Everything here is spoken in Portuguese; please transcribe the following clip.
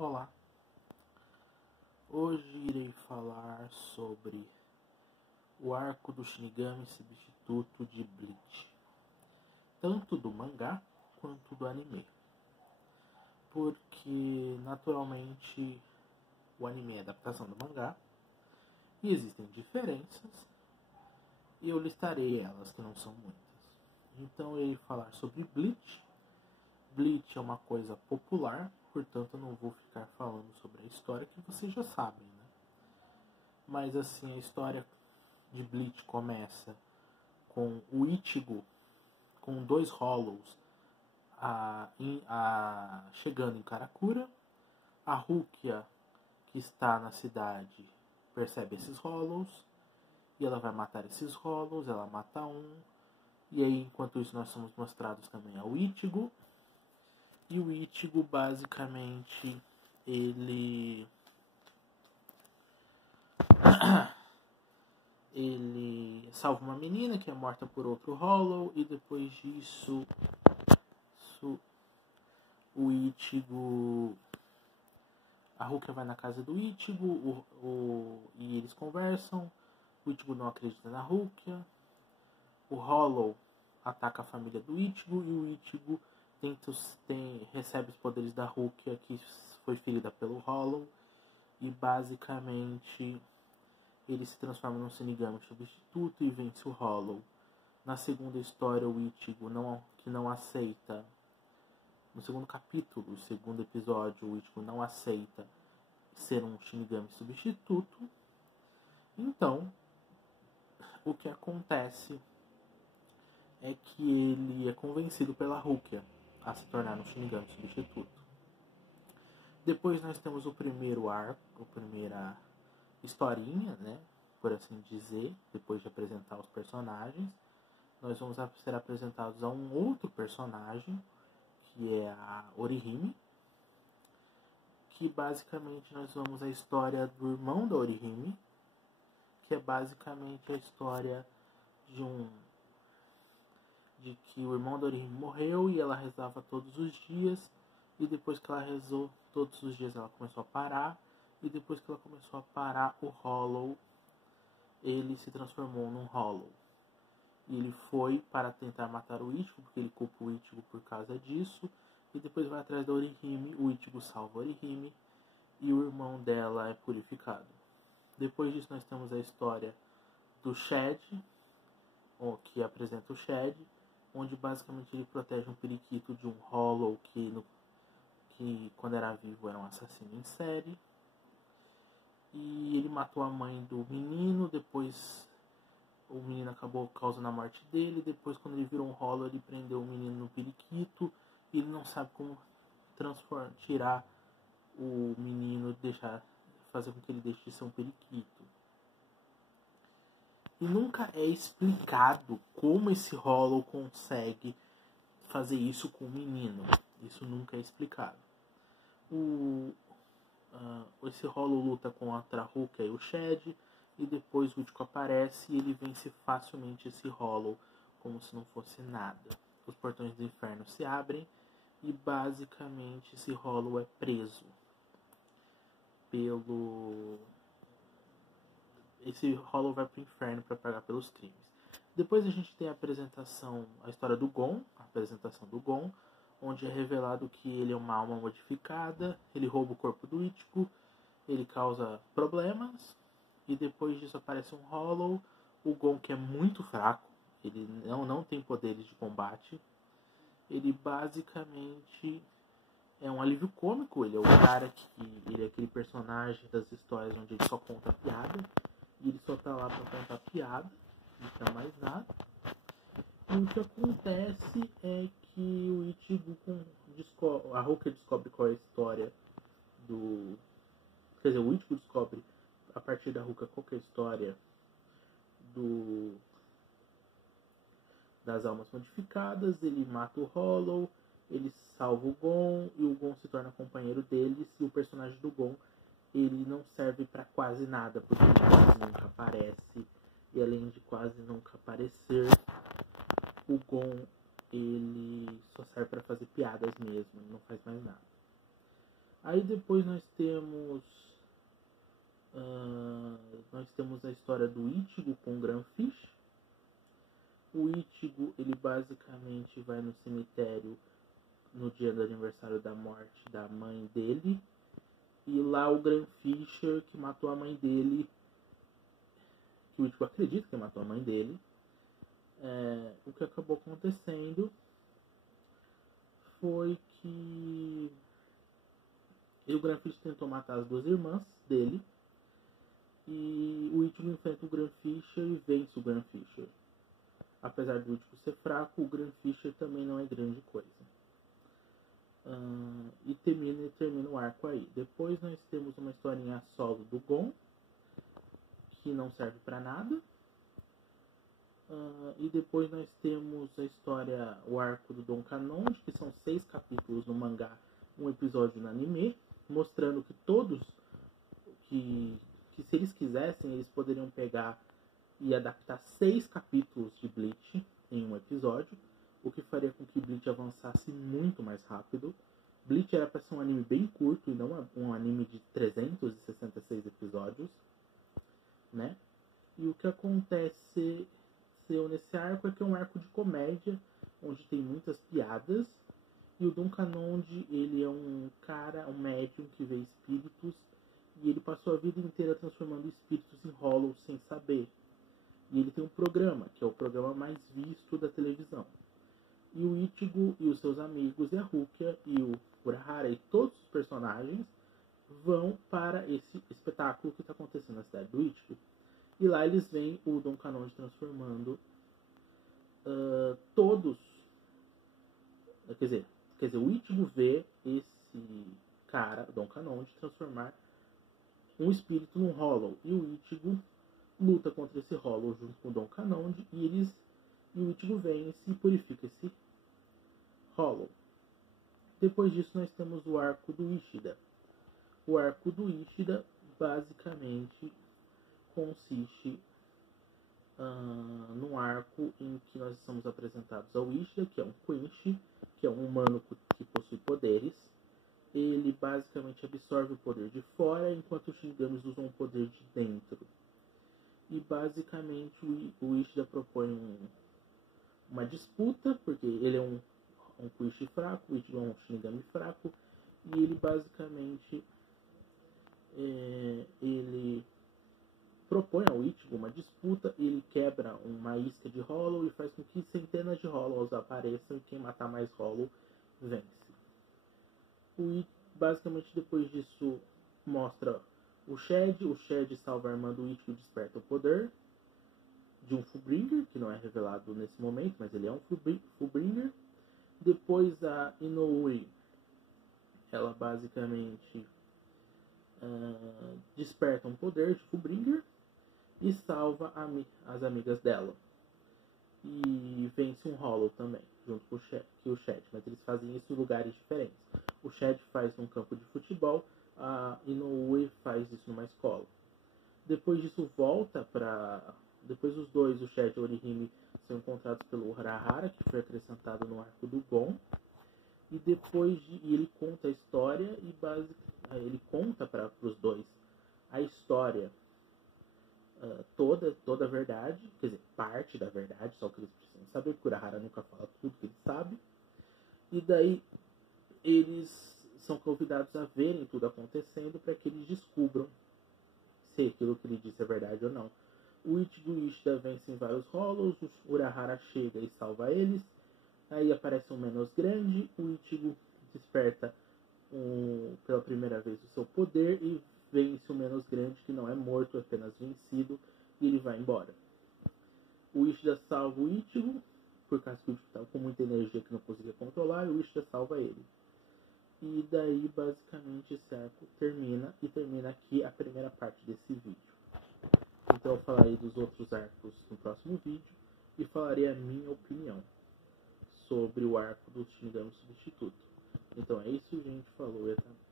Olá, hoje irei falar sobre o arco do Shinigami substituto de Bleach, tanto do mangá quanto do anime, porque naturalmente o anime é adaptação do mangá e existem diferenças e eu listarei elas, que não são muitas. Então eu irei falar sobre Bleach. Bleach é uma coisa popular, portanto eu não vou ficar falando sobre a história que vocês já sabem, né? Mas assim, a história de Bleach começa com o Ichigo com 2 Hollows chegando em Karakura. A Rukia, que está na cidade, percebe esses Hollows e ela vai matar esses Hollows. Ela mata um, e aí enquanto isso nós somos mostrados também ao Ichigo. E o Ichigo basicamente ele salva uma menina que é morta por outro Hollow, e depois disso o Ichigo, a Rukia vai na casa do Ichigo e eles conversam. O Ichigo não acredita na Rukia. O Hollow ataca a família do Ichigo e o Ichigo recebe os poderes da Rukia, que foi ferida pelo Hollow, e basicamente ele se transforma num Shinigami substituto e vence o Hollow. Na segunda história, o Ichigo que não aceita, no segundo capítulo, o segundo episódio, o Ichigo não aceita ser um Shinigami substituto. Então, o que acontece é que ele é convencido pela Rukia a se tornar um Shinigami substituto. Depois nós temos o primeiro arco, a primeira historinha, né, por assim dizer. Depois de apresentar os personagens, nós vamos ser apresentados a um outro personagem, que é a Orihime, que basicamente nós vamos a história do irmão da Orihime, que é basicamente a história de que o irmão da Orihime morreu e ela rezava todos os dias, e depois que ela rezou todos os dias ela começou a parar, e depois que ela começou a parar, o Hollow, ele se transformou num Hollow. E ele foi para tentar matar o Ichigo, porque ele culpa o Ichigo por causa disso, e depois vai atrás da Orihime. O Ichigo salva a Orihime e o irmão dela é purificado. Depois disso nós temos a história do Shed, que apresenta o Shed, onde basicamente ele protege um periquito de um Hollow que quando era vivo era um assassino em série. E ele matou a mãe do menino, depois o menino acabou causando a morte dele. Depois, quando ele virou um Hollow, ele prendeu o menino no periquito, e ele não sabe como tirar o menino, fazer com que ele deixe de ser um periquito. E nunca é explicado como esse Hollow consegue fazer isso com o menino. Isso nunca é explicado. Esse Hollow luta contra a Rukia e o Shed, e depois o Ichigo aparece e ele vence facilmente esse Hollow, como se não fosse nada. Os portões do inferno se abrem e basicamente esse Hollow é preso esse Hollow vai pro inferno para pagar pelos crimes. Depois a gente tem a história do Gon, a apresentação do Gon, onde é revelado que ele é uma alma modificada, ele rouba o corpo do Ichigo, ele causa problemas, e depois disso aparece um Hollow, o Gon, que é muito fraco, ele não tem poderes de combate, ele basicamente é um alívio cômico. Ele é o cara ele é aquele personagem das histórias onde ele só conta piada, e ele só tá lá pra contar piada, não tá mais nada. E o que acontece é que o Ichigo a Rukia descobre qual é a história do... Quer dizer, o Ichigo descobre a partir da Rukia qual é a história das almas modificadas. Ele mata o Hollow, ele salva o Gon, e o Gon se torna companheiro deles. E o personagem do Gon, ele não serve pra quase nada, porque ele quase nunca aparece. E além de quase nunca aparecer, o Gon, ele só serve pra fazer piadas mesmo, não faz mais nada. Aí depois nós temos a história do Ichigo com o Granfish. O Ichigo, ele basicamente vai no cemitério no dia do aniversário da morte da mãe dele. E lá o Granfisher, que matou a mãe dele, que o Ichigo acredita que matou a mãe dele, o que acabou acontecendo foi que o Granfisher tentou matar as duas irmãs dele. E o Ichigo enfrenta o Granfisher e vence o Granfisher. Apesar do Ichigo ser fraco, o Granfisher também não é grande coisa. E termina o arco aí. Depois nós temos uma historinha solo do Gon, que não serve pra nada. E depois nós temos a história, o arco do Don Kanonji, que são 6 capítulos no mangá, um episódio no anime, mostrando que todos, que se eles quisessem, eles poderiam pegar e adaptar 6 capítulos de Bleach em um episódio, o que faria com que Bleach avançasse muito mais rápido. Bleach era para ser um anime bem curto e não um anime de 366 episódios, né? E o que acontece nesse arco é que é um arco de comédia, onde tem muitas piadas, e o Don Kanonji, ele é um médium que vê espíritos, e ele passou a vida inteira transformando espíritos em Hollows sem saber. E ele tem um programa, que é o programa mais visto da televisão. E o Ichigo e os seus amigos, e a Rukia, e o Urahara, e todos os personagens vão para esse espetáculo que está acontecendo na cidade do Ichigo. E lá eles veem o Don Kanonji transformando todos. Quer dizer, o Ichigo vê esse cara, Don Kanonji, transformar um espírito num Hollow. E o Ichigo luta contra esse Hollow junto com o Don Kanonji, e o Ichigo vence e purifica esse Hollow. Depois disso nós temos o arco do Ishida. O arco do Ishida basicamente consiste num arco em que nós somos apresentados ao Ishida, que é um Quincy, que é um humano que possui poderes. Ele basicamente absorve o poder de fora, enquanto os Shinigamis usam o poder de dentro. E basicamente o Ishida propõe uma disputa, porque ele é um Quincy fraco, o Ichigo é um Shinigami fraco, e ele basicamente ele propõe ao Ichigo uma disputa, ele quebra uma isca de Hollow e faz com que centenas de Hollows apareçam, e quem matar mais Hollow vence. Basicamente depois disso mostra o Shed salva a irmã do Ichigo e desperta o poder de um Fullbringer, que não é revelado nesse momento, mas ele é um Fullbringer. Depois a Inoue, ela basicamente desperta um poder de Fullbringer e salva as amigas dela. E vence um Hollow também, junto com o Shed, mas eles fazem isso em lugares diferentes. O Shed faz num campo de futebol, a Inoue faz isso numa escola. Depois disso depois os dois, o Shed e o Orihime, são encontrados pelo Urahara, que foi acrescentado no arco do Gon. E depois ele conta a história e ele conta para os dois a história toda a verdade, quer dizer, parte da verdade, só que eles precisam saber, porque o Urahara nunca fala tudo que ele sabe. E daí eles são convidados a verem tudo acontecendo para que eles descubram se aquilo que ele disse é verdade ou não. O Ichigo e o Ishida vencem vários Hollows, o Urahara chega e salva eles. Aí aparece um Menos Grande, o Ichigo desperta pela primeira vez o seu poder e vence o Menos Grande, que não é morto, é apenas vencido, e ele vai embora. O Ishida salva o Ichigo, por causa que o Ichigo estava com muita energia que não conseguia controlar, e o Ishida salva ele. E daí, basicamente, esse arco termina, e termina aqui a primeira parte desse vídeo. Então eu falarei dos outros arcos no próximo vídeo, e falarei a minha opinião sobre o arco do Shinigami Substituto. Então é isso, gente. Falou e até mais.